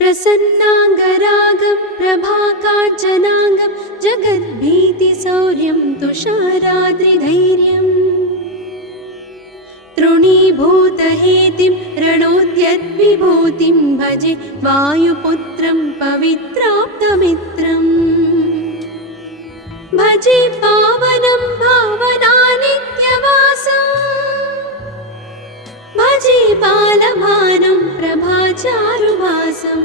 प्रसन्नाङ्गरागं प्रभाकाञ्चनाङ्गं जगद्भीतिशौर्यं तुषाराद्रिधैर्यम् तृणीभूतहेतिं रणोद्यद्विभूतिं भजे वायुपुत्रं पवित्राप्तमित्रम् भजे पावनं भावनानित्यवासं भजे बालभानं प्रभाचारुभासं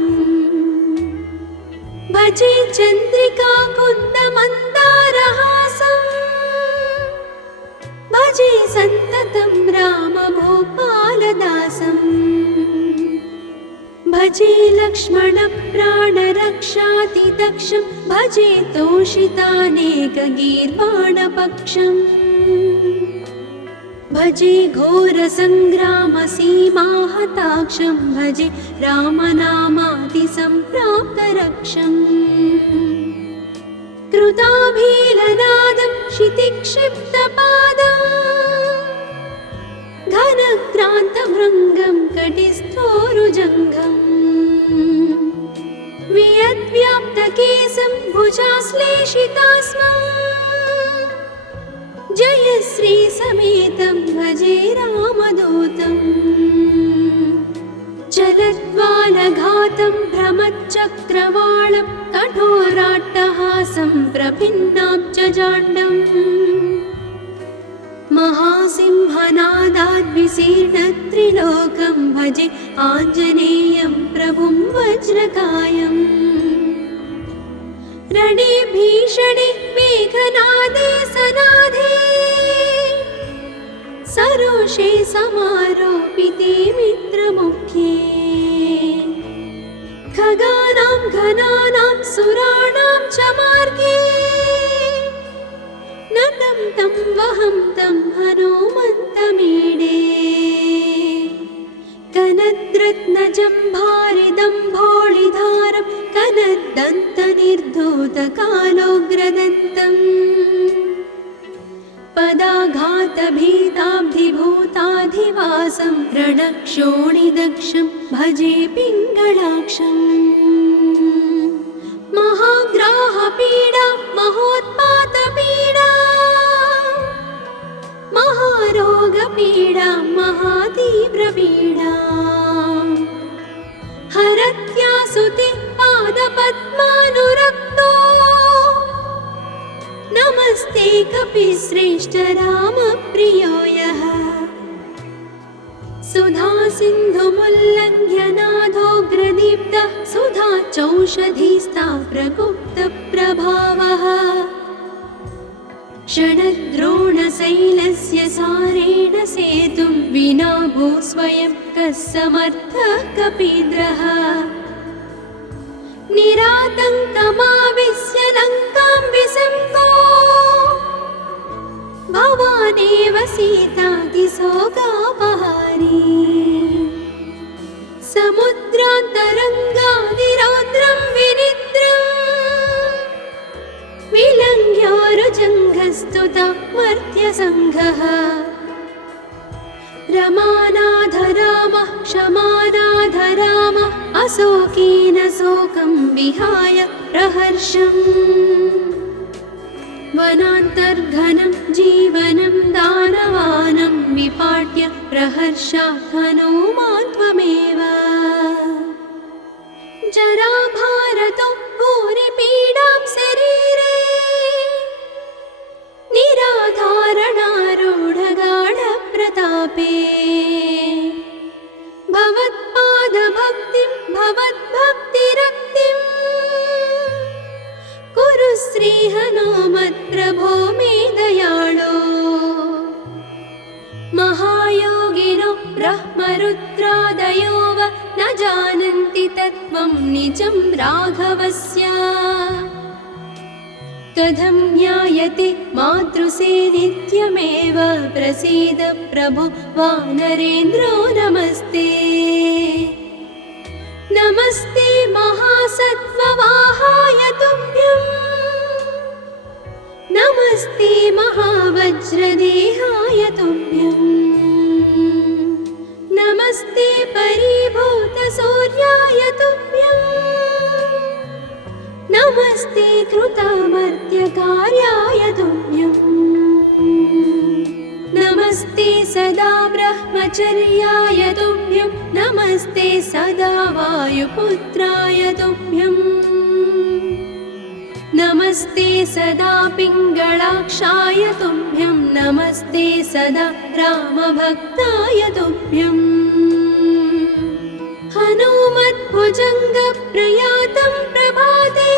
भजे चन्द्रिकाकुन्दमन्दारहासं भजे सन्ततं रामभूपालदासं भजे लक्ष्मणप्राणरक्षातिदक्षं भजे तोषितानेकगीर्वाणपक्षम् भजे घोरसङ्ग्रामसीमाहताक्षं भजे रामनामादिसम्प्राप्तरक्षम् कृताभीलनादं क्षितिक्षिप्तपादं घनक्रान्तभृङ्गं कटिस्थोरुजङ्घम् वियद्व्याप्तकेशं भुजाश्लेषितास्मं जयश्रीसमेतं भजे रामदूतम् चलद्वालघातं भ्रमच्चक्रवालं कठोराट्टहासं प्रभिन्नाब्जजाण्डम् महासिंहनादाद्विशीर्णत्रिलोकं भजे आञ्जनेयं प्रभुं वज्रकायम् रणे भीषणे मेघनादे सनादे सरोषे समारोपिते मित्रमुख्ये खगानां घनानां सुराणां च मार्गे नतं तं वहं तं हनुमन्तमीडे कनद्रत्नजम्भारिदम्भोळिधारं कनद्दन्तनिर्धूतकालोग्रदन्तम् पदाघातभीताब्धिभूताधिवासं रणक्षोणिदक्षं भजे पिङ्गळाक्षम् महाग्राहपीडा महोत्पातपीडा महारोगपीडा महातीव्रपीडा हरत्यासुते पादपद्मानुरक्तो नमस्ते कपिश्रेष्ठ रामप्रियो यः सुधासिन्धुमुल्लङ्घ्य नाथोग्रदीप्तः सुधा चौषधीस्ता प्रगुप्तप्रभावः क्षणद्रोणशैलस्य सारेण सेतुं विना भूस्वयं कः समर्थः कपीन्द्रः निरातङ्कमाविश्य लङ्कां विसङ्गो भवानेव सीतातिशोकापहारी समुद्रान्तरङ्गादिरौद्रं विनिद्रम् विलङ्घ्योरुजङ्घस्तुता मर्त्यसङ्घः रमानाथ रामः क्षमानाथ रामः अशोकेन शोकं विहाय प्रहर्षम् वनान्तर्घनं जीवनं दानवानं विपाट्य प्रहर्षात् हनूमान् त्वमेव जराभारतो भूरिपीडां शरीरे निराधारणारूढगाढप्रतापे भवत्पादभक्तिं भवद्भक्तिरक्तिं कुरु श्रीहनुमत्प्रभो मे दयाळो महायोगिनो ब्रह्मरुद्रादयो वा न जानन्ति तत्त्वं निजं राघवस्य कथं ज्ञायते मातृसेवित्यमेव प्रसीद प्रभो वानरेन्द्रो नमस्ते नमस्ते महासत्त्ववाहाय तुभ्यं नमस्ते महावज्रदेहाय तुभ्यं नमस्ते परिभूतसूर्याय तुभ्यम् नमस्ते कृतामर्त्यकार्याय तुभ्यम् नमस्ते सदा ब्रह्मचर्याय तुभ्यं नमस्ते सदा वायुपुत्राय तुभ्यम् नमस्ते सदा पिङ्गळाक्षाय तुभ्यं नमस्ते सदा रामभक्ताय तुभ्यम् हनुमद्भुजङ्गप्रयातं प्रभाते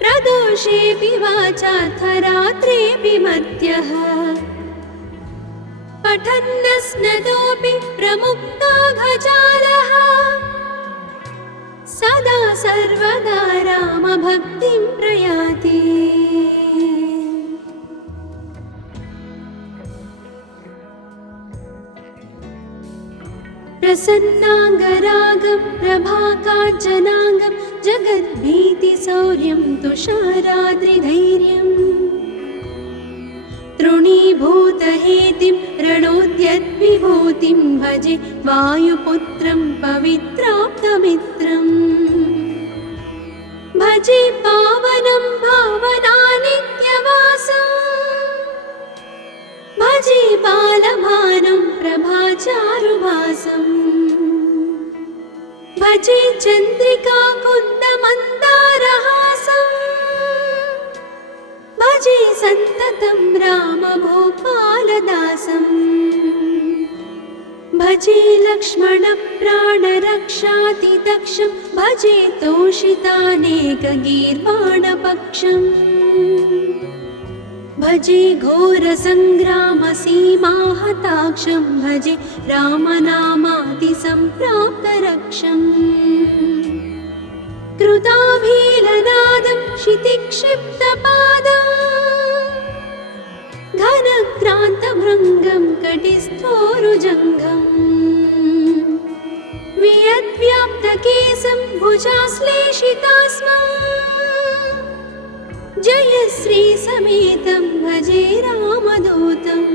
प्रदोषेऽपि वाचार्थरात्रेऽपि मर्त्यः पठन्नस्नतोऽपि प्रमुक्ताघजालः सदा सर्वदा रामभक्तिं प्रयाति प्रसन्नाङ्गरागं प्रभाकाञ्चनाङ्गं जगद्भीतिशौर्यं तुषाराद्रिधैर्यम् तृणीभूतहेतिं रणोद्यद्विभूतिं भजे वायुपुत्रं पवित्राप्तमित्रम् भजे पावनं भावनानित्यवासम् भजे बालभानं प्रभाचारुभासम् भजे चन्द्रिकाकुन्दमन्दारहासम् भजे सन्ततं रामभूपालदासम् भजे लक्ष्मणप्राणरक्षातिदक्षं भजे तोषितानेकगीर्वाणपक्षम् भजे घोरसङ्ग्रामसीमाहताक्षं भजे रामनामादिसम्प्राप्तरक्षम् कृताभीलनादं क्षितिक्षिप्तपादं घनक्रान्तभृङ्गं कटिस्थोरुजङ्घम् वियद्व्याप्तकेशं भुजाश्लेषितास्मम् जयश्रीसमेतं भजे रामदूतम्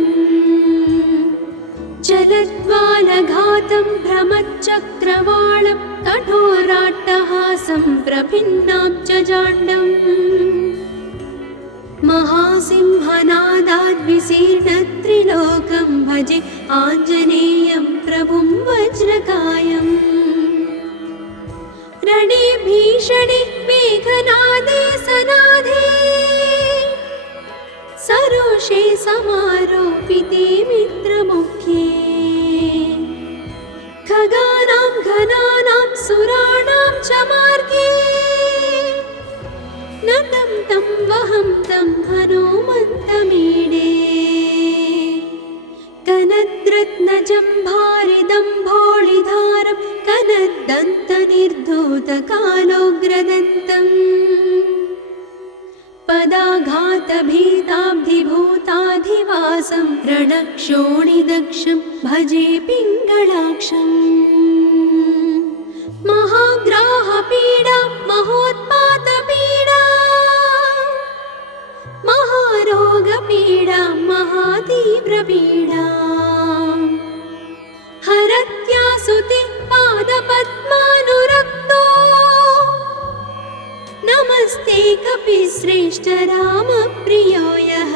चलद्वालघातं भ्रमच्चक्रवालं कठोराट्टहासं प्रभिन्नाब्जजाण्डम् महासिंहनादाद्विशीर्णत्रिलोकं भजे आञ्जनेयं प्रभुं वज्रकायम् रणे भीषणे मेघनादे सनादे सरोषे समारोपिते मित्रमुख्ये खगानां घनानां सुराणां च मार्गे नतं तं वहं तं हनुमन्तमीडे कनद्रत्नजम्भारिदम्भोळिधारं कनद्दन्तनिर्धूतकालोग्रदन्तम् पदाघातभीताब्धिभूताधिवासं रणक्षोणिदक्षं भजे पिङ्गळाक्षम् महाग्राहपीडा महोत्पातपीडा महारोगपीडा महातीव्रपीडा हरत्यासुते पादपद्मानुरक्तो नमस्ते कपिश्रेष्ठ रामप्रियो यः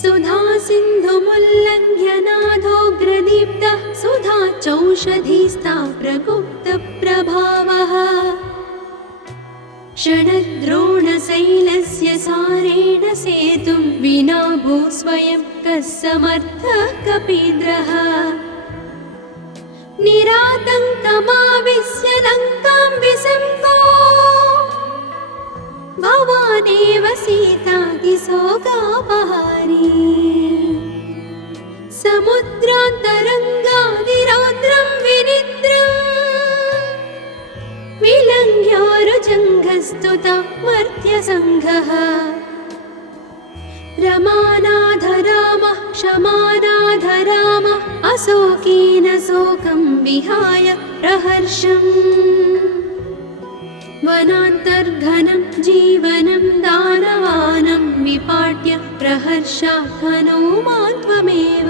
सुधा सिन्धुमुल्लङ्घ्य नाथोग्रदीप्तः सुधा चौषधीस्ता प्रगुप्तप्रभावः षडद्रोणशैलस्य सारेण सेतुं विना भूस्वयं कः समर्थः कपीन्द्रः निरातङ्कमाविश्य लङ्कां विसम्पो भवानेव सीतातिशोकापहारी समुद्रान्तरङ्गादिरौद्रं विनिद्रम् विलङ्घ्योरुजङ्घस्तुता मर्त्यसङ्घः रमानाथ रामः क्षमानाथ रामः अशोकेन शोकं विहाय प्रहर्षम् वनान्तर्घनं जीवनं दानवानं विपाट्य प्रहर्षात् हनुमान् त्वमेव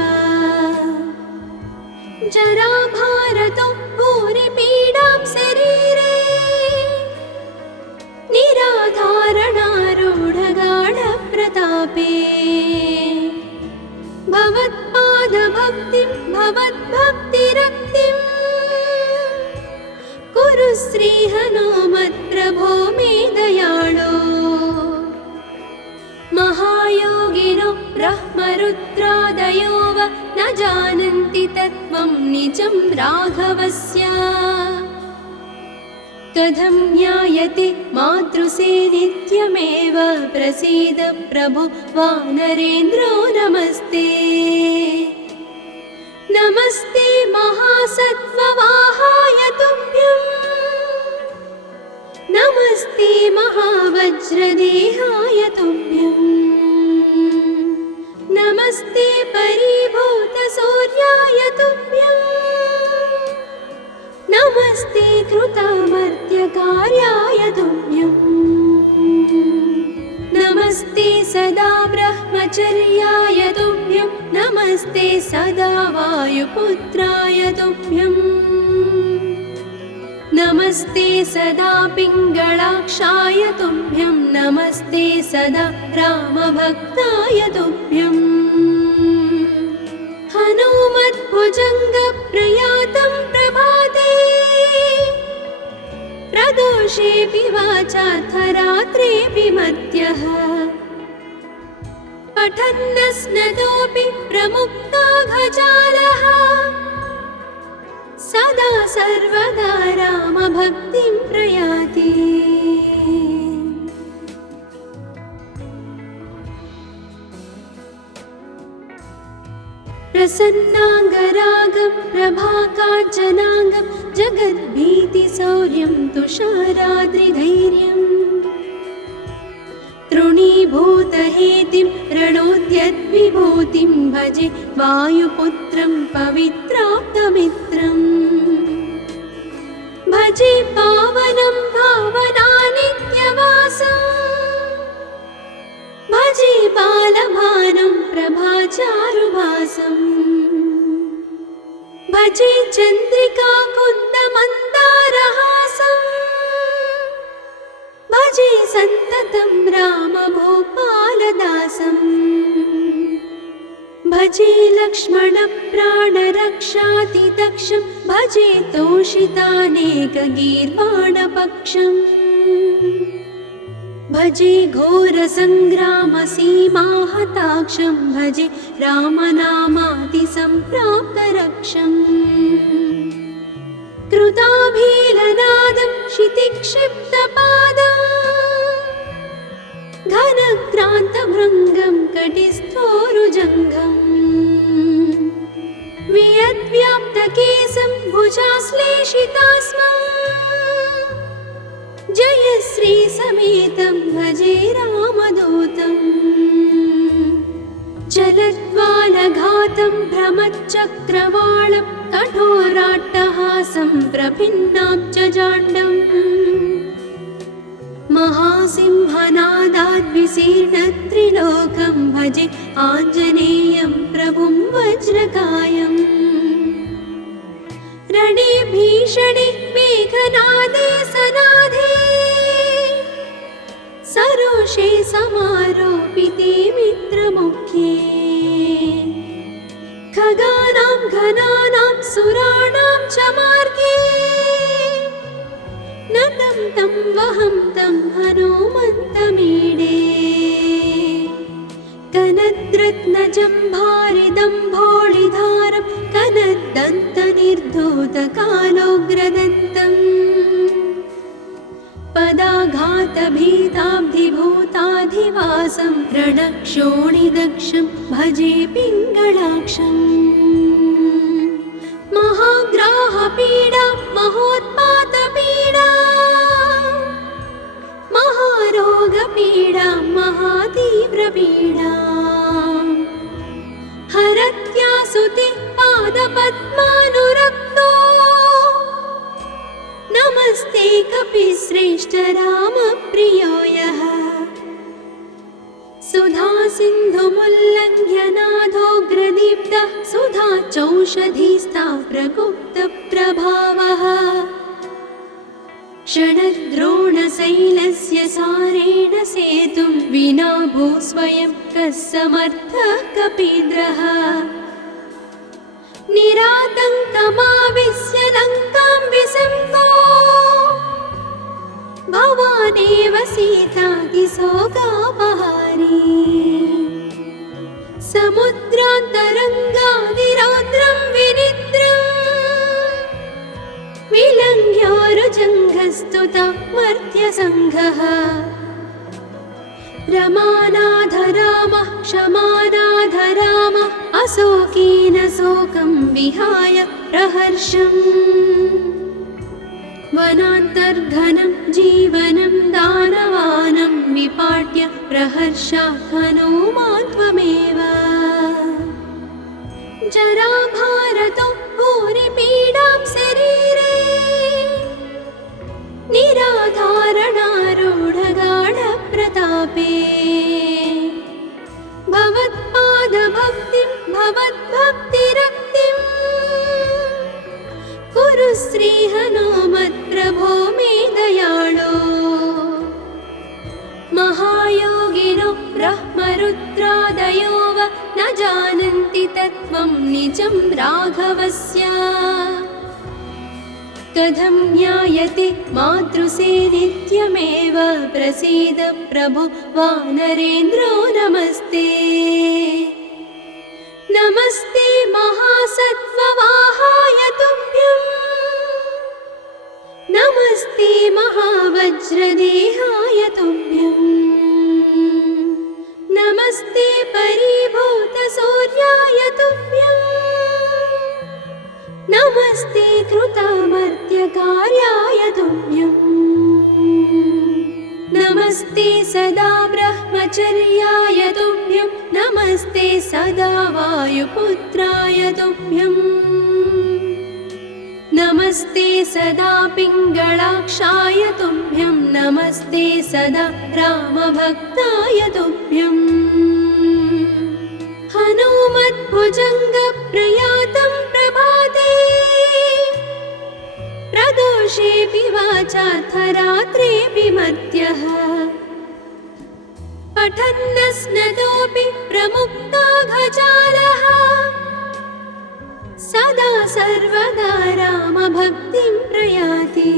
जराभारतो भूरिपीडां शरीरे पादभक्तिं भवद्भक्तिरक्तिं कुरु श्रीहनुमत्प्रभो मे दयाळो महायोगिनो ब्रह्मरुद्रादयो वा न जानन्ति तत्त्वं निजं राघवस्य कथं ज्ञायते मातृसे नित्यमेव प्रसीद प्रभो वानरेन्द्रो नमस्ते नमस्ते महासत्त्ववाहाय तुभ्यं नमस्ते महावज्रदेहाय तुभ्यं नमस्ते परिभूतसूर्याय तुभ्यं नमस्ते कृतामर्त्यकार्याय तुभ्यं नमस्ते सदा ब्रह्मचर्याय तुभ्यं नमस्ते सदा वायुपुत्राय तुभ्यं नमस्ते सदा पिङ्गळाक्षाय तुभ्यं नमस्ते सदा रामभक्ताय तुभ्यं हनुमद्भुजङ्गप्रयातं प्रभाते प्रदोषेऽपि वाचार्थरात्रेऽपि मध्यः पठन्नस्नतोऽपि प्रमुक्ताघजालः सदा सर्वदा रामभक्तिं प्रयाति प्रसन्नाङ्गरागं प्रभाकाञ्चनाङ्गं जगद्भीतिशौर्यं तुषाराद्रिधैर्यम् तृणीभूतहेतिं रणोद्यद्विभूतिं भजे वायुपुत्रं पवित्राप्तमित्रम् भजे पावनं भावनानित्यवासम् भजे बालभानं प्रभाचारुभासम् भजे चन्द्रिकाकुन्दमन्दारहासम् भजे सन्ततं रामभूपालदासम् भजे लक्ष्मणप्राणरक्षातिदक्षं भजे तोषितानेकगीर्वाणपक्षम् भजे घोरसङ्ग्रामसीमाहताक्षं भजे रामनामातिसम्प्राप्तरक्षम् कृताभीलनादं क्षितिक्षिप्तपादम् घनक्रान्तभृङ्गं कटिस्थोरुजङ्घम् वियद्व्याप्तकेशं भुजाश्लेषितास्मम् जयश्रीसमेतं भजे रामदूतम् जलद्वालघातं भ्रमच्चक्रवालं कठोराट्टहासं प्रभिन्नाब्जजाण्डम् महासिंहनादाद्विशीर्णत्रिलोकं भजे आञ्जनेयं प्रभुं वज्रकायम् रणे भीषणे मेघनादे सनादे सरोषे समारोपिते मित्रमुख्ये खगानां घनानां सुराणां च मार्गे नतं तं वहं तं हनुमन्तमीडे कनद्रत्नजम्भारिदम्भोळिधारं कनद्दन्तनिर्धूतकालोग्रदन्तम् पदाघातभीताब्धिभूताधिवासं रणक्षोणिदक्षं भजे पिङ्गळाक्षम् महाग्राहपीडा महोत्पातपीडा महारोगपीडा महातीव्रपीडा हरत्यासुते पादपद्मानुरक्तो नमस्ते कपिश्रेष्ठ रामप्रियो यः सुधा सिन्धुमुल्लङ्घ्य नाथोग्रदीप्तः सुधा चौषधीस्ता प्रगुप्तप्रभावः षडद्रोणशैलस्य सारेण सेतुं विना भूस्वयं कः समर्थः कपीन्द्रः निरातङ्कमाविश्य लङ्कां विसम्पो भवानेव सीतातिशोकापहारी समुद्रान्तरङ्गादिरौद्रं विनिद्रम् विलङ्घ्योरुजङ्घस्तुता मर्त्यसङ्घः रमानाधरामः क्षमानाधरामः अशोकेन शोकं विहाय प्रहर्षम् वनान्तर्घनं जीवनं दानवानं विपाट्य प्रहर्षात् हनूमान् त्वमेव जराभारतो भूरिपीडां शरीरे निराधारणारूढगाढप्रतापे भवत्पादभक्तिं भवद्भक्तिरक्तिं कुरु श्रीहनुमत्प्रभो मे दयाळो महायोगिनो ब्रह्मरुद्रादयो वा न जानन्ति तत्त्वं निजं राघवस्य कथं ज्ञायते मातृसे नित्यमेव प्रसीद प्रभो वानरेन्द्रो नमस्ते नमस्ते महासत्त्ववाहाय तुभ्यं नमस्ते महावज्रदेहाय तुभ्यं नमस्ते परिभूतसूर्याय तुभ्यं नमस्ते कृतामर्त्यकार्याय तुभ्यं नमस्ते सदा ब्रह्मचर्याय तुभ्यं नमस्ते सदा वायुपुत्राय तुभ्यं नमस्ते सदा पिङ्गळाक्षाय तुभ्यं नमस्ते सदा रामभक्ताय तुभ्यं हनुमद्भुजङ्गप्रयातं प्रभाते प्रदोषेऽपि वाचार्थरात्रेऽपि मर्त्यः पठन्नस्नतोऽपि प्रमुक्ताघजालः सदा सर्वदा रामभक्तिं प्रयाति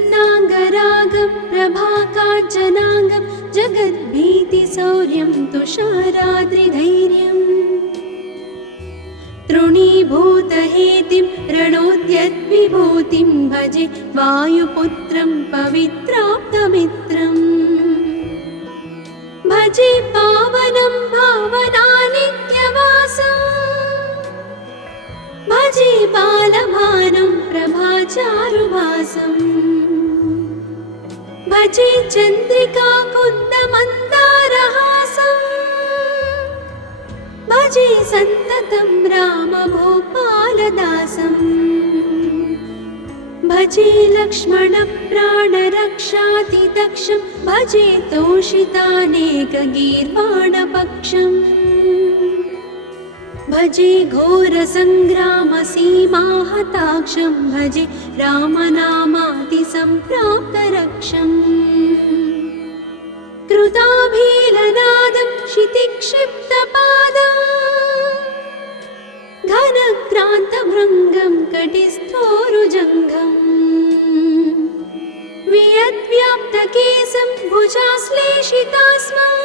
प्रसन्नाङ्गरागं प्रभाकाञ्चनाङ्गं जगद्भीतिशौर्यं तुषाराद्रिधैर्यम् तृणीभूतहेतिं रणोद्यद्विभूतिं भजे वायुपुत्रं पवित्राप्तमित्रम् भजे पावनं भावनानित्यवासम् भजे बालभानुं प्रभाचारुभासम् भजे चन्द्रिकाकुन्दमन्दारहासम् भजे सन्ततं रामभूपालदासम् भजे लक्ष्मणप्राणरक्षातिदक्षं भजे तोषितानेकगीर्वाणपक्षम् भजे घोरसङ्ग्रामसीमाहताक्षं भजे रामनामातिसम्प्राप्तरक्षम् कृताभीलनादं क्षितिक्षिप्तपादम् घनक्रान्तभृङ्गं कटिस्थोरुजङ्घम् वियद्व्याप्तकेशं भुजाश्लेषितास्मम्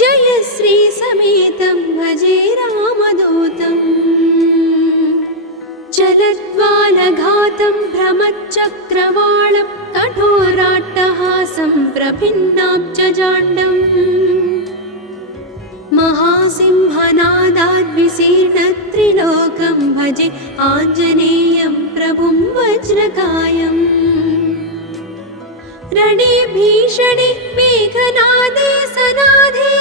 जयश्रीसमेतं भजे रामदूतम् चलद्वालघातं भ्रमच्चक्रवालं कठोराट्टहासं प्रभिन्नाब्जजाण्डम् महासिंहनादाद्विशीर्णत्रिलोकं भजे आञ्जनेयं प्रभुं वज्रकायम् रणे भीषणे मेघनादे सनादे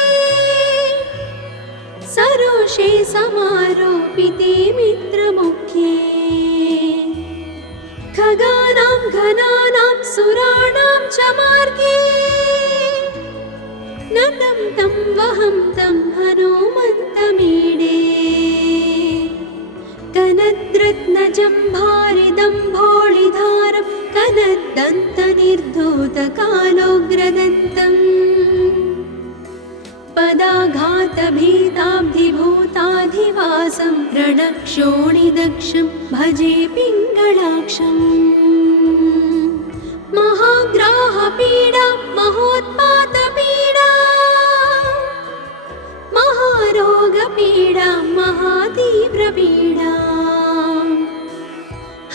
सरोषे समारोपिते मित्रमुख्ये खगानां घनानां सुराणां च मार्गे नतं तं वहं तं हनुमन्तमीडे कनद्रत्नजम्भारिदं भोळिधारं धनुर्दन्तनिर्धूतकालोग्रदन्तम् पदाघातभीताब्धिभूताधिवासं रणक्षोणिदक्षं भजे पिङ्गळाक्षम् महाग्राहपीडा महोत्पातपीडा महारोगपीडा महातीव्रपीडा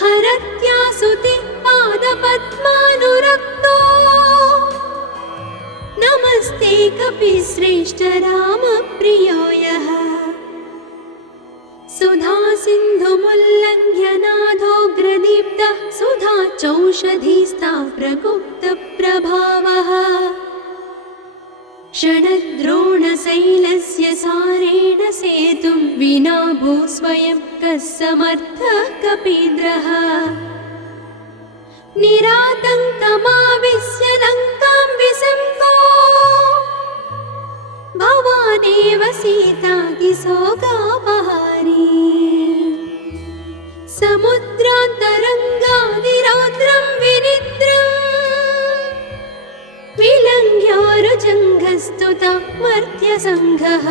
हरत्यासुति पादपद्मानुरक्तो नमस्ते कपिश्रेष्ठ रामप्रियो यः सुधा सिन्धुमुल्लङ्घ्य नाथोग्रदीप्तः सुधा चौषधीस्ता प्रगुप्तप्रभावः षडद्रोणशैलस्य सारेण सेतुं विना भूस्वयं कः समर्थः कपीन्द्रः निरातङ्कमाविश्य लङ्कां विसङ्गो भवानेव सीतातिशोकापहारी समुद्रान्तरङ्गादिरौद्रं विनिद्रम् विलङ्घ्योरुजङ्घस्तुता मर्त्यसङ्घः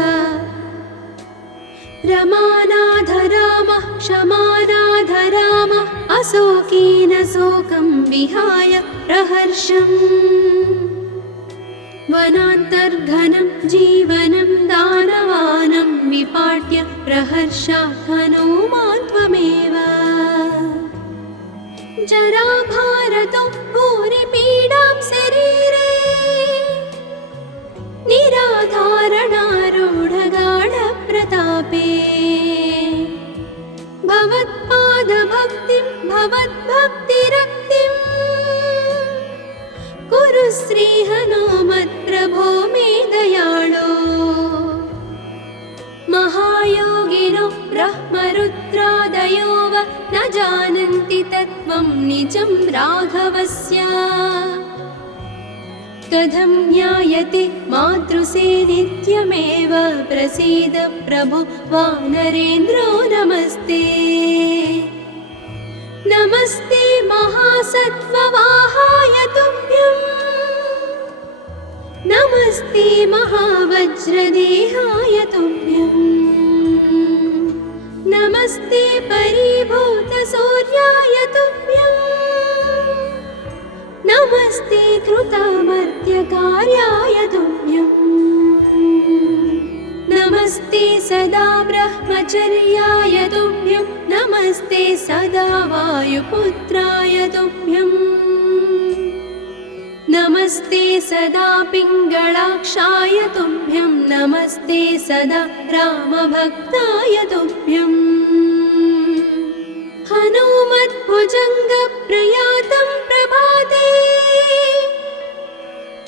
रमानाधरामः क्षमानाधरामः अशोकेन शोकं विहाय प्रहर्षम् वनान्तर्घनं जीवनं दानवानं विपाट्य प्रहर्षात् हनूमान् त्वमेव जराभारतो भूरिपीडां शरीरे निराधारणारूढगाढप्रतापे भवत्पादभक्तिं भवद्भक्तिरक्तिं कुरु श्रीहनुमत्प्रभो मे दयाळो महायोगिनो ब्रह्मरुद्रादयो वा न जानन्ति तत्त्वं निजं राघवस्य कथं ज्ञायते मातृसे नित्यमेव प्रसीद प्रभो वानरेन्द्रो नमस्ते नमस्ते महासत्त्ववाहाय तुभ्यं नमस्ते महावज्रदेहाय तुभ्यं नमस्ते परिभूतसूर्याय तुभ्यं नमस्ते कृतामर्त्यकार्याय तुभ्यं नमस्ते सदा ब्रह्मचर्याय तुभ्यं नमस्ते सदा वायुपुत्राय तुभ्यं नमस्ते सदा पिङ्गळाक्षाय तुभ्यं नमस्ते सदा रामभक्ताय तुभ्यं हनुमद्भुजङ्गप्रयातं प्रभाते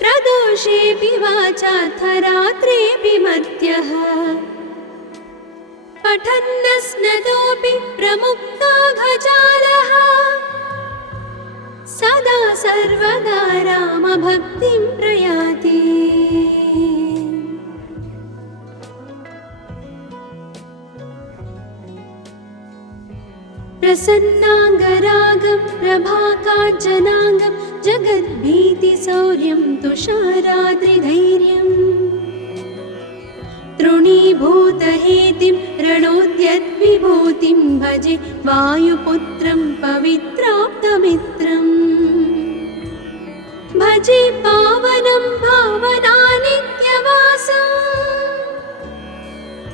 प्रदोषेऽपि वाचाथ रात्रेऽपि मर्त्यः पठन्नस्नतोऽपि प्रमुक्ताघजालः सदा सर्वदा रामभक्तिं प्रयाति प्रसन्नाङ्गरागं प्रभाकाञ्चनाङ्गं जगद्भीतिशौर्यं तुषाराद्रिधैर्यम् तृणीभूतहेतिं रणोद्यद्विभूतिं भजे वायुपुत्रं पवित्राप्तमित्रम् भजे पावनं भावनानित्यवासम्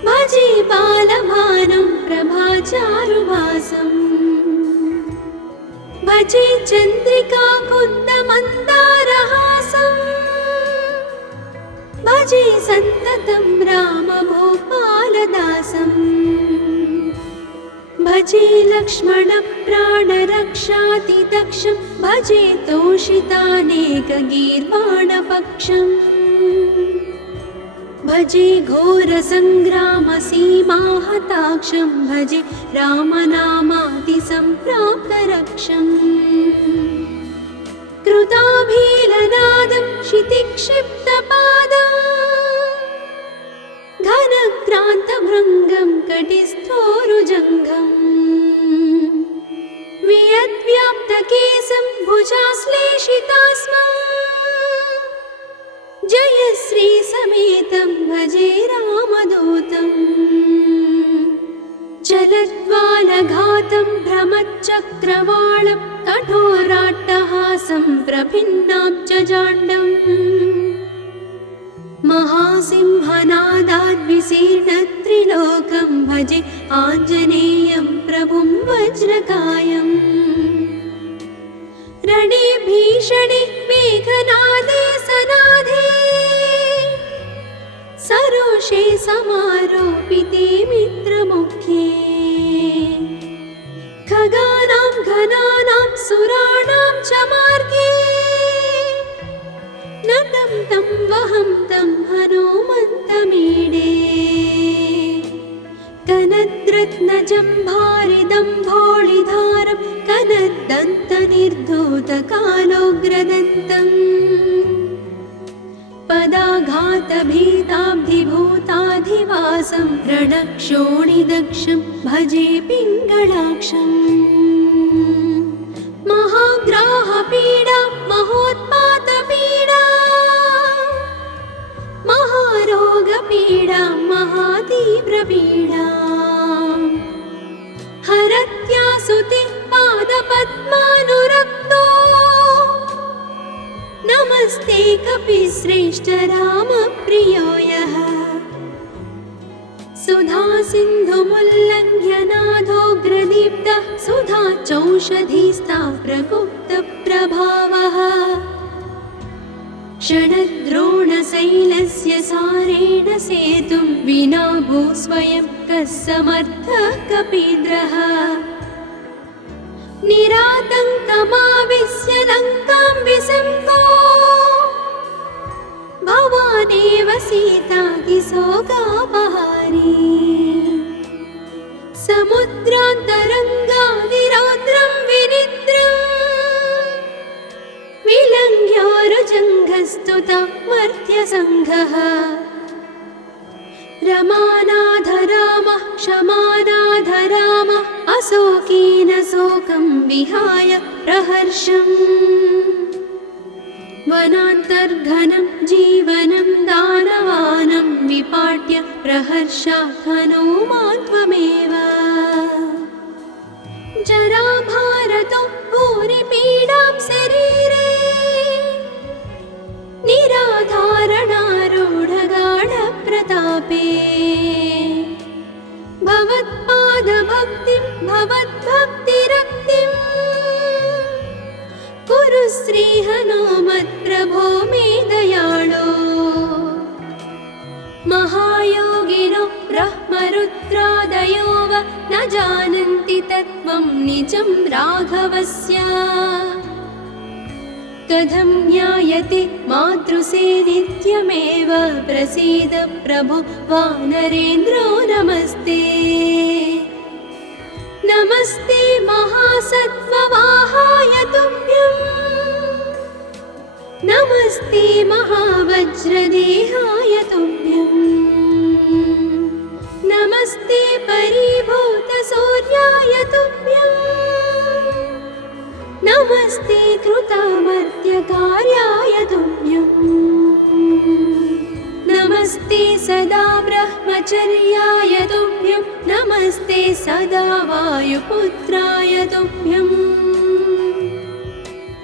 भजे बालभानं प्रभाचारुवासम् भजे चन्द्रिकाकुन्दमन्दारहासम् भजे सन्ततं रामभूपालदासम् भजे लक्ष्मणप्राणरक्षातिदक्षं भजे तोषितानेकगीर्वाणपक्षम् भजे घोरसङ्ग्रामसीमाहताक्षं भजे रामनामातिसम्प्राप्तरक्षम् कृताभीलनादं क्षितिक्षिप्तपादं घनक्रान्तभृङ्गं कटिस्थोरुजङ्घम् वियद्व्याप्तकेशं भुजा वन्दे रामदूतम् चलद्वालघातं भ्रमच्चक्रवालं कठोराट्टहासं प्रभिन्नाब्जजाण्डम् महासिंहनादाद्विशीर्णत्रिलोकं भजे आञ्जनेयं प्रभुं वज्रकायम् रणे भीषणे मेघनादे सनादे सरोषे समारोपिते मित्रमुखे खगानां घनानां सुराणां च मार्गे नतं तं वहं तं हनुमन्तमीडे कनद्रत्नजम्भारिदम्भोळिधारं कनद्दन्तनिर्धूतकालोग्रदन्तम् पदाघातभीताब्धिभूताधिवासं रणक्षोणिदक्षं भजे पिङ्गळाक्षम् महाग्राहपीडा महोत्पातपीडा महारोगपीडा महातीव्रपीडा हरत्यासुते पादपद्मानुरक्तो नमस्ते कपिश्रेष्ठ रामप्रियो यः सुधा सिन्धुमुल्लङ्घ्य नाथोग्रदीप्तः सुधा चौषधीस्ता प्रगुप्तप्रभावः षडद्रोणशैलस्य सारेण सेतुं विना भूस्वयं कः समर्थः कपीन्द्रः निरातङ्कमाविश्य लङ्कां विसङ्गो भवानेव सीतातिशोकापहारी समुद्रान्तरङ्गादिरौद्रं विनिद्रम् विलङ्घ्योरुजङ्घस्तुता मर्त्यसङ्घः रमानाथ रामः क्षमानाथ रामः अशोकेन शोकं विहाय प्रहर्षम् वनान्तर्घनं जीवनं दानवानं विपाट्य प्रहर्षात् हनूमान् त्वमेव जराभारतो भूरिपीडां शरीरे निराधारणारूढगाढप्रतापे भवत्पादभक्तिं भवद्भक्तिरक्तिं कुरु श्रीहनुमत्प्रभो मे दयाळो महायोगिनो ब्रह्मरुद्रादयो वा न जानन्ति तत्त्वं निजं राघवस्य कथं ज्ञायते मातृसेवित्यमेव प्रसीद प्रभो वानरेन्द्रो नमस्ते नमस्ते महासत्त्ववाहाय तुभ्यं नमस्ते महावज्रदेहाय तुभ्यं नमस्ते परिभूतसूर्याय तुभ्यं नमस्ते कृतामर्त्यकार्याय तुभ्यं नमस्ते सदा ब्रह्मचर्याय तुभ्यं नमस्ते सदा वायुपुत्राय तुभ्यं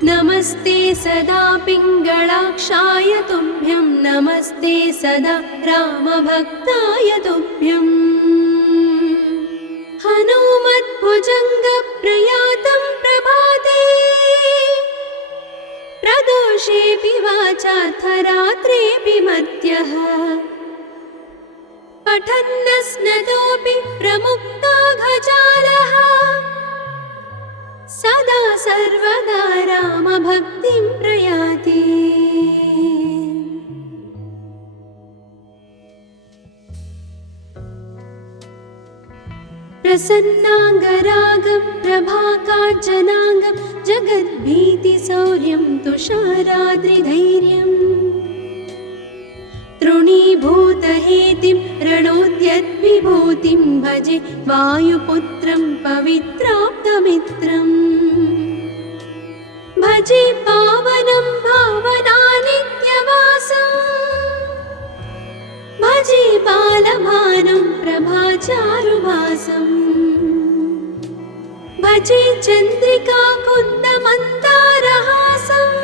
नमस्ते सदा पिङ्गळाक्षाय तुभ्यं नमस्ते सदा रामभक्ताय तुभ्यं हनुमद्भुजङ्गप्रयातं प्रभाते प्रदोषेऽपि वाचार्थरात्रेऽपि मर्त्यः पठन्नस्नतोऽपि प्रमुक्ताघजालः सदा सर्वदा रामभक्तिं प्रयाति प्रसन्नाङ्गरागं प्रभाकाञ्चनाङ्गं जगद्भीतिशौर्यं तुषाराद्रिधैर्यम् तृणीभूतहेतिं रणोद्यद्विभूतिं भजे वायुपुत्रं पवित्राप्तमित्रम् भजे पावनं भावनानित्यवासं भजे बालभानं प्रभाचारुभासम् भजे चन्द्रिका कुन्दमन्दारहासम्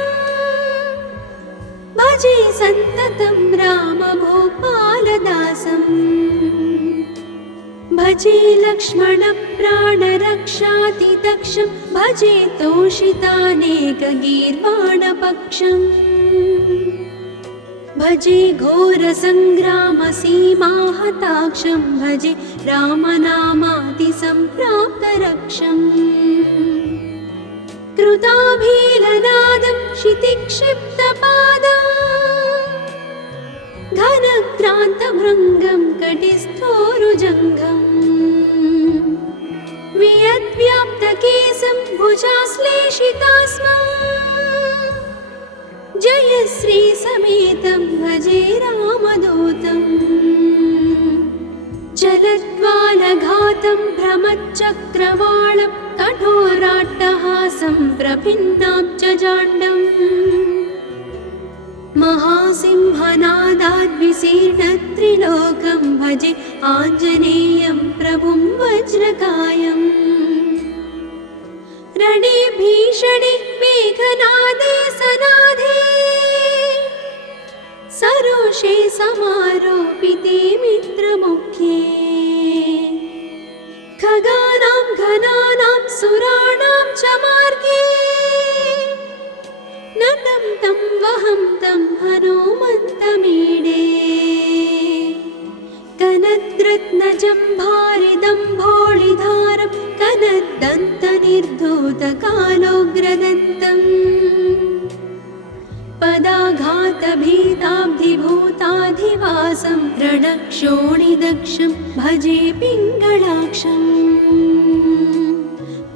भजे सन्ततं रामभूपालदासम् भजे लक्ष्मणप्राणरक्षातिदक्षं भजे तोषितानेकगीर्वाणपक्षम् भजे घोरसङ्ग्रामसीमाहताक्षं भजे रामनामातिसम्प्राप्तरक्षम् कृताभीलनादं क्षितिक्षिप्तपादम् घनक्रान्तभृङ्गं कटिस्थोरुजङ्घम् वियद्व्याप्तकेशं भुजाश्लेषितास्मम् जयश्रीसमेतं भजे रामदूतम् जलज्वालघातं भ्रमच्चक्रवालं कठोराट्टहासं प्रभिन्नाब्जजाण्डम् महासिंहनादाद्विशीर्णत्रिलोकं भजे आञ्जनेयं प्रभुं वज्रकायम् रणे भीषणे मेघनादे सनादे सरोषे समारोपिते मित्रमुख्ये खगानां घनानां सुराणां च मार्गे नतं तं वहं तं हनुमन्तमीडे कनद्रत्नजम्भारिदम्भोळिधारं कनद्दन्तनिर्धूतकालोग्रदन्तम् पदाघातभीताब्धिभूताधिवासं रणक्षोणिदक्षं भजे पिङ्गळाक्षम्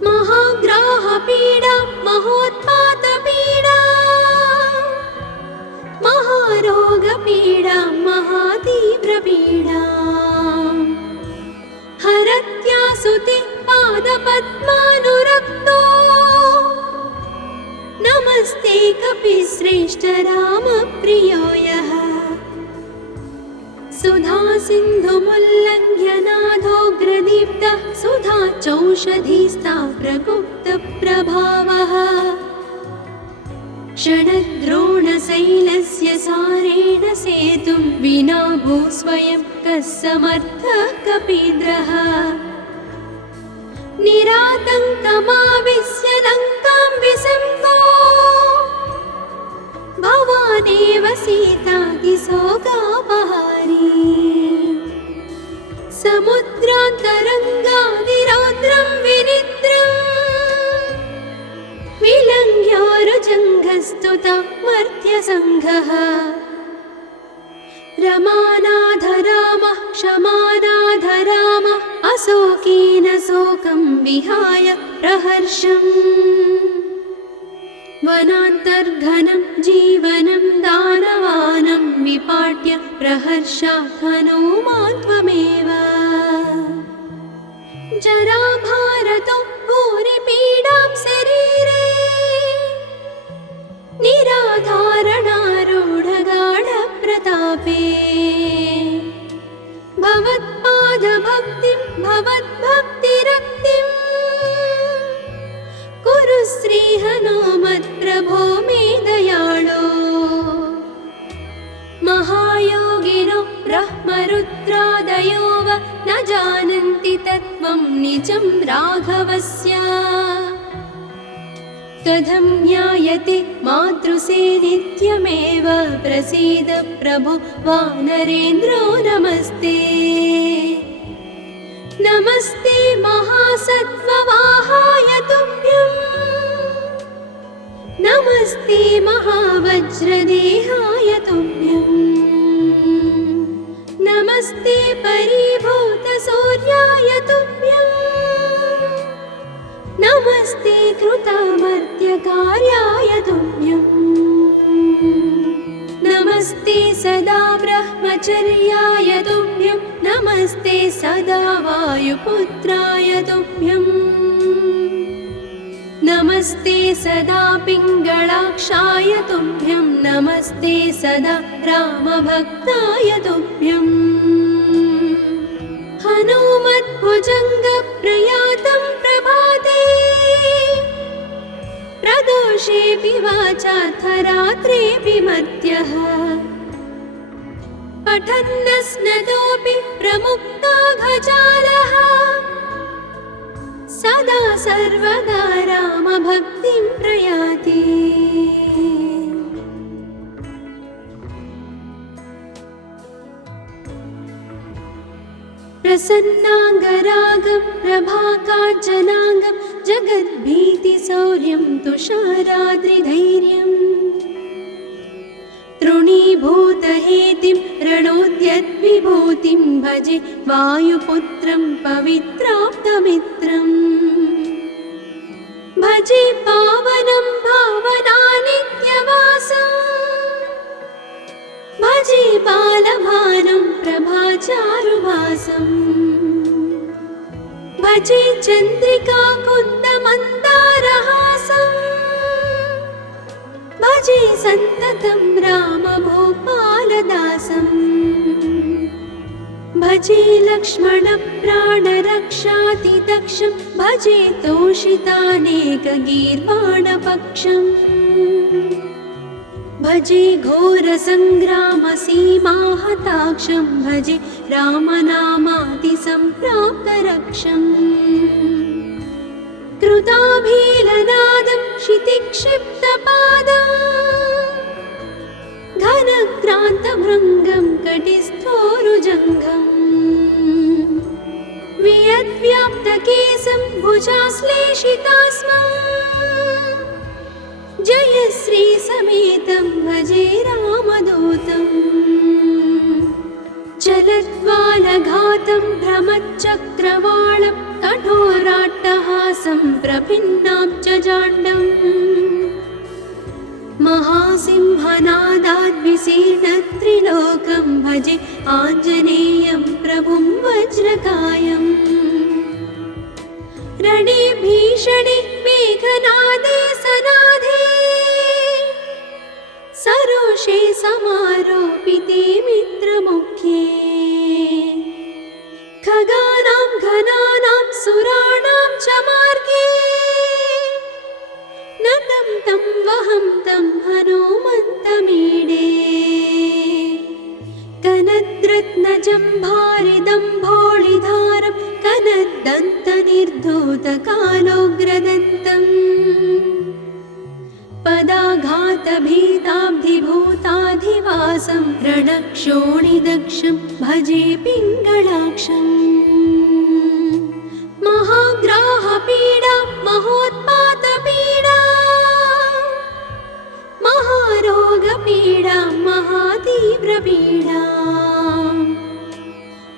महाग्राहपीडा महोत्पातपीडा महारोगपीडा महातीव्रपीडा हरत्यासुते पादपद्मानुरक्तो नमस्ते कपिश्रेष्ठ रामप्रियो यः सुधासिन्धुमुल्लङ्घ्य नाथोग्रदीप्तः सुधा चौषधीस्ता प्रगुप्तप्रभावः षडद्रोणशैलस्य सारेण सेतुं विना भूस्वयं कः समर्थः कपीन्द्रः निरातङ्कमाविश्य लङ्कां विसङ्गो भवानेव सीतातिशोकापहारी समुद्रान्तरङ्गादिरौद्रं विनिद्रम् विलङ्घ्योरुजङ्घस्तुता मर्त्यसङ्घः रमानाथ रामः क्षमानाथ रामः अशोकेन शोकं विहाय प्रहर्षम् वनान्तर्घनं जीवनं दानवानं विपाट्य प्रहर्षात् हनूमान् त्वमेव जराभारतो भूरिपीडां शरीरे निराधारणारूढगाढप्रतापे भवत्पादभक्तिं भवद्भक्तिरक्तिं कुरु श्रीहनुमत्प्रभो मे दयाळो महायोगिनो ब्रह्मरुद्रादयो वा न जानन्ति तत्त्वं निजं राघवस्य कथं ज्ञायते मातृसे नित्यमेव प्रसीद प्रभो वानरेन्द्रो नमस्ते नमस्ते महासत्त्ववाहाय तुभ्यं नमस्ते महावज्रदेहाय तुभ्यं नमस्ते परिभूतसूर्याय तुभ्यं नमस्ते कृतामर्त्यकार्याय तुभ्यं नमस्ते सदा ब्रह्मचर्याय तुभ्यं नमस्ते सदा वायुपुत्राय तुभ्यं नमस्ते सदा पिङ्गळाक्षाय तुभ्यं नमस्ते सदा रामभक्ताय तुभ्यम् हनुमद्भुजङ्गप्रयातं प्रभाते प्रदोषेऽपि वाचार्थरात्रेऽपि मर्त्यः पठन्नस्नतोऽपि प्रमुक्ताघजालः सदा सर्वदा रामभक्तिं प्रयाति। प्रसन्नाङ्गरागं प्रभाकाञ्चनाङ्गं जगद्भीतिशौर्यं तुषाराद्रिधैर्यम् तृणीभूतहेतिं रणोद्यद्विभूतिं भजे वायुपुत्रं पवित्राप्तमित्रम् भजे पावनं भावनानित्यवासम् भजे बालभानुं प्रभाचारुभासम् भजे चन्द्रिकाकुन्दमन्दारहासम् भजे सन्ततं रामभूपालदासम् भजे लक्ष्मणप्राणरक्षातिदक्षं भजे तोषितानेकगीर्वाणपक्षम् भजे घोरसङ्ग्रामसीमाहताक्षं भजे रामनामातिसम्प्राप्तरक्षम् कृताभीलनादं क्षितिक्षिप्तपादं घनक्रान्तभृङ्गं कटिस्थोरुजङ्घम् वियद्व्याप्तकेशं भुजाश्लेषितास्मम् जयश्रीसमेतं भजे रामदूतम् चलद्वालघातं भ्रमच्चक्रवालं कठोराट्टहासं प्रभिन्नां च जाण्डम् महासिंहनादाद्विशीर्णत्रिलोकं भजे आञ्जनेयं प्रभुं वज्रकायम् रणे भीषणे मेघनादे सनादे सरोषे समारोपिते मित्रमुख्ये खगानां घनानां सुराणां च मार्गे नतं तं वहं तं हनुमन्तमीडे कनद्रत्नजम्भारिदम्भोळिधारं कनद्दन्तनिर्धूतकालोग्रदन्तम् पदाघातभीताब्धिभूताधिवासं रणक्षोणिदक्षं भजे पिङ्गळाक्षम् महाग्राहपीडा महोत्पातपीडा महारोगपीडा महातीव्रपीडा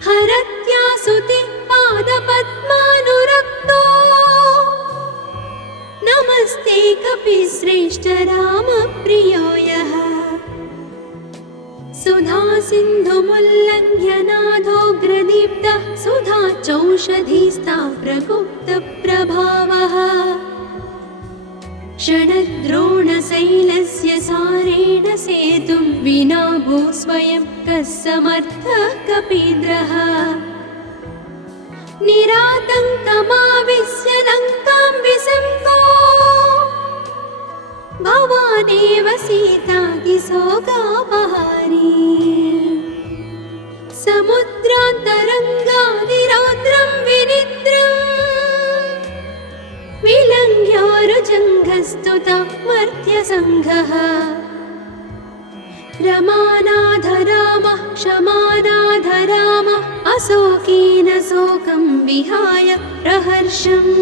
हरत्यासुते पादपद्मानुरक्तो नमस्ते कपिश्रेष्ठ रामप्रियो यः सुधा सिन्धुमुल्लङ्घ्य नाथोग्रदीप्तः सुधा चौषधीस्ता प्रगुप्तप्रभावः षडद्रोणशैलस्य सारेण सेतुं विना भूस्वयं कः समर्थः कपीन्द्रः निरातङ्कमाविश्य लङ्कां विसङ्गो भवानेव सीतातिशोकापहारी समुद्रान्तरङ्गादिरौद्रं विनिद्रम् विलङ्घ्योरुजङ्घस्तुता मर्त्यसङ्घः रमानाथ रामः क्षमानाथ रामः अशोकेन शोकं विहाय प्रहर्षम्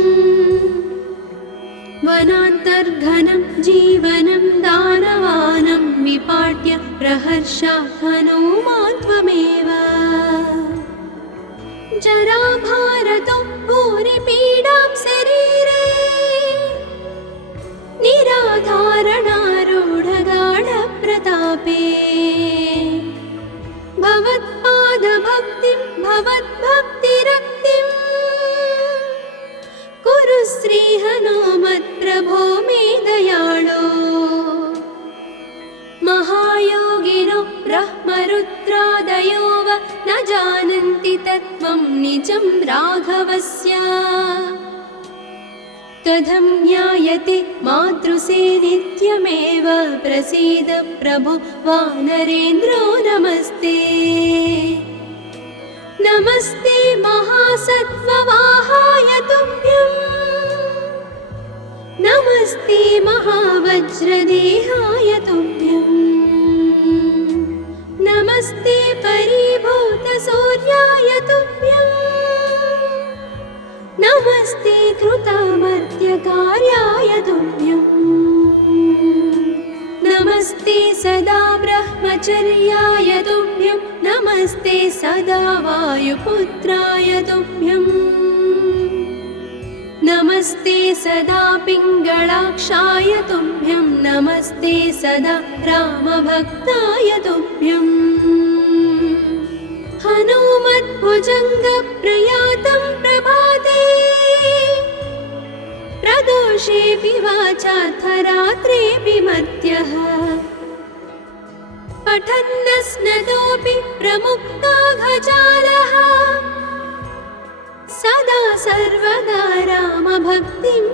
वनान्तर्घनं जीवनं दानवानं विपाट्य प्रहर्षात् हनुमान् त्वमेव जराभारतो भूरिपीडां शरीरे निराधारणारूढगाढप्रतापे भवत्पादभक्तिं भवद्भक्तिरक्तिं कुरु श्रीहनुमत्प्रभो मे दयाळो महायोगिनो ब्रह्मरुद्रादय त्रयो वा न जानन्ति तत्त्वं निजं राघवस्य कथं ज्ञायते मातृसे नित्यमेव प्रसीद प्रभो वानरेन्द्रो नमस्ते नमस्ते महासत्त्ववाहाय तुभ्यं नमस्ते महावज्रदेहाय तुभ्यं नमस्ते परिभूतसूर्याय तुभ्यं नमस्ते कृतामर्त्यकार्याय तुभ्यं नमस्ते सदा ब्रह्मचर्याय तुभ्यं नमस्ते सदा वायुपुत्राय तुभ्यं नमस्ते सदा पिङ्गळाक्षाय तुभ्यं नमस्ते सदा रामभक्ताय तुभ्यं हनुमद्भुजङ्गप्रयातं प्रभाते प्रदोषेऽपि वाचार्थरात्रेऽपि मर्त्यः पठन्नस्नतोऽपि प्रमुक्ताघजालः सदा सर्वदा रामभक्तिं